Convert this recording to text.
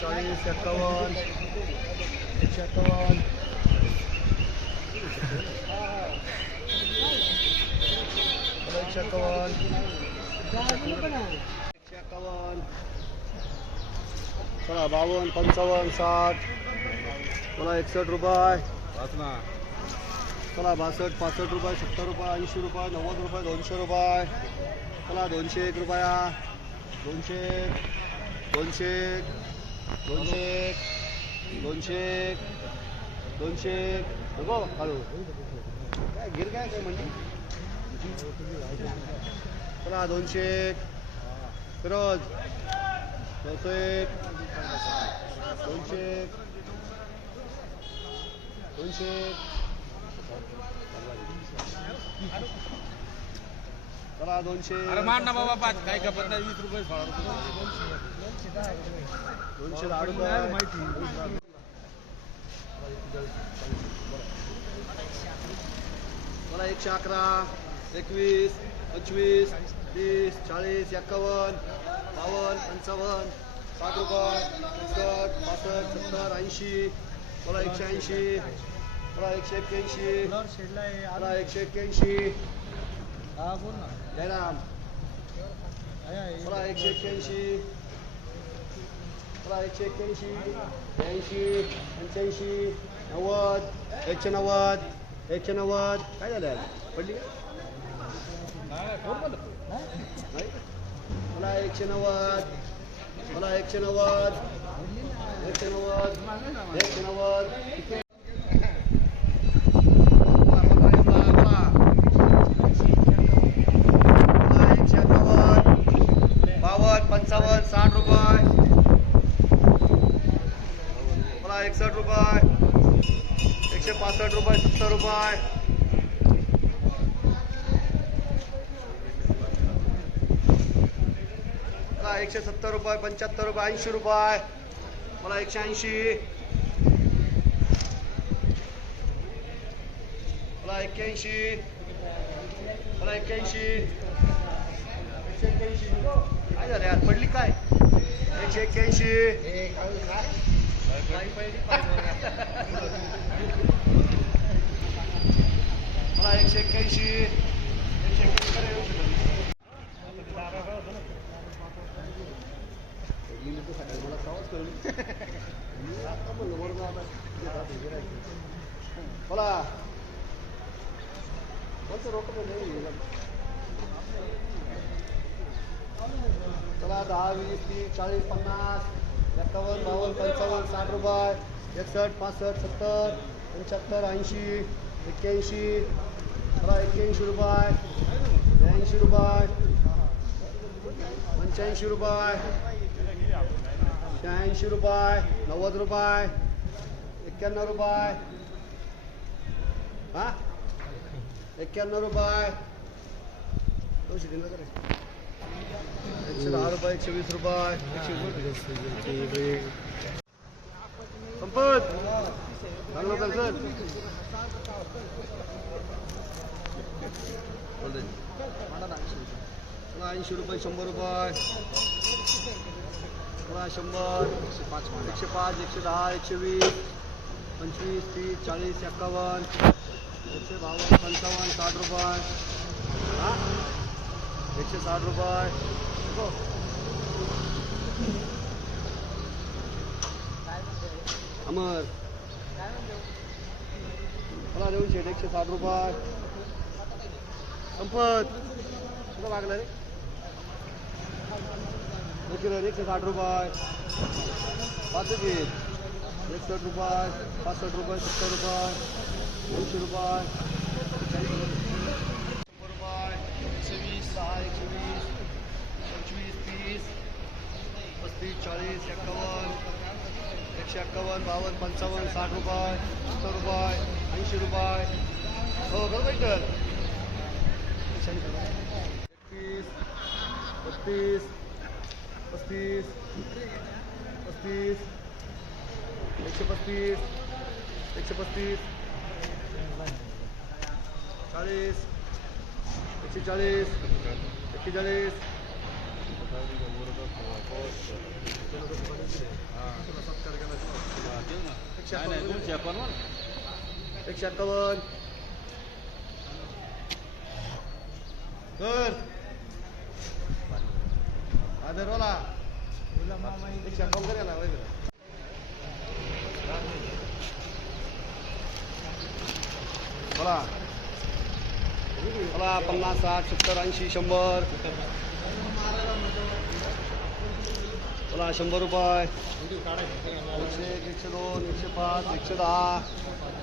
चाळीस एक्कावन्न एकशे एक्कावन्न एकशे एक्कावन्न एकशे एक्कावन्न चला बावन्न पंचावन्न साठ. मला एकसष्ट रुपये. चला बासष्ट पासष्ट रुपये सत्तर रुपये ऐंशी रुपये नव्वद रुपये दोनशे रुपये. चला दोनशे एक रुपया. दोनशे एक, दोनशे एक, दोनशे एक, दोनशे एक, दोनशे एक. नको हळू काय गिर काय काय म्हणजे चला दोनशे एक. फिरोज. दोनशे एक. दोनशे एक. दोनशे एक. चला दोनशे अरे मान ना बाबा पाच. काय वीस रुपये सोळा रुपये. दोनशे दहा रुपये. मला एकशे अकरा एकवीस पंचवीस तीस चाळीस एक्कावन्न बावन्न पंचावन्न साठ रुपये एकसष्ट पासष्ट सत्तर ऐंशी मला एकशे ऐंशी मला एकशे एक्क्याऐंशी मला एकशे एक्क्याऐंशी. हा बोल ना जयराम मला एकशे एक्क्याऐंशी मला एकशे एक्क्याऐंशी ब्याऐंशी पंच्याऐंशी नव्वद एकशे नव्वद एकशे नव्वद काय झालं यार? पडली का नाही? मला एकशे नव्वद मला एकशे नव्वद एकशे नव्वद एकशे नव्वद किती? मला, मला, मला, मला. मला एकशे अठ्ठावन्न बावन्न पंचावन्न साठ रुपये मला रुपये. एकशे पासष्ट रुपये सत्तर रुपये. मला एकशे सत्तर रुपये पंच्याहत्तर रुपये ऐंशी रुपये. मला एकशे ऐंशी. मला एक्क्याऐंशी. मला एक्क्याऐंशी. एकशे एक्क्याऐंशी. काय झालं यार? पडली काय? एकशे एक्क्याऐंशी. मला एकशे एक्क्याऐंशी एकशे एक्क्याऐंशी शकत मला प्रवास करून बोला. बोलतो रोकड नाही चला दहा वीस तीस चाळीस पन्नास. एकावन्न बावन्न पंचावन्न साठ रुपये एकसष्ट पासष्ट सत्तर पंच्याहत्तर ऐंशी एक्क्याऐंशी चला एक्क्याऐंशी रुपये ब्याऐंशी रुपये पंच्याऐंशी रुपये शहाऐंशी रुपये नव्वद रुपये एक्क्याण्णव रुपये हा? एक्क्याण्णव रुपये. दोनशे दिलं एकशे दहा रुपये एकशे वीस रुपये एकशे संपत. सर. ऐंशी रुपये शंभर रुपये. शंभर. एकशे पाच एकशे पाच एकशे दहा एकशे वीस. पंचवीस तीस चाळीस एक्कावन्न. एकशे बावन्न पंचावन्न साठ रुपये. हा? एकशे साठ रुपये हो. अमर मला देऊन शेट एकशे साठ रुपये संपत कुठं मागला रे एकशे साठ रुपये पाच एकसठ रुपये पासष्ट रुपये सत्तर रुपये दोनशे रुपये रुपये चाळीस एक्कावन्न एकशे एक्कावन्न बावन्न पंचावन्न साठ रुपये सत्तर रुपये ऐंशी रुपये. हो बरोबर भेटल एकतीस बत्तीस पस्तीस पस्तीस एकशे पस्तीस एकशे पस्तीस चाळीस एकशे चाळीस एक्केचाळीस एकशे नाही एकशे कर आदर बोला एकशे अठ्ठावन्न कर बोला. बोला पन्नास साठ सत्तर ऐंशी शंभर. बोला शंभर रुपये. एकशे एक एकशे दोन एकशे पाच एकशे दहा.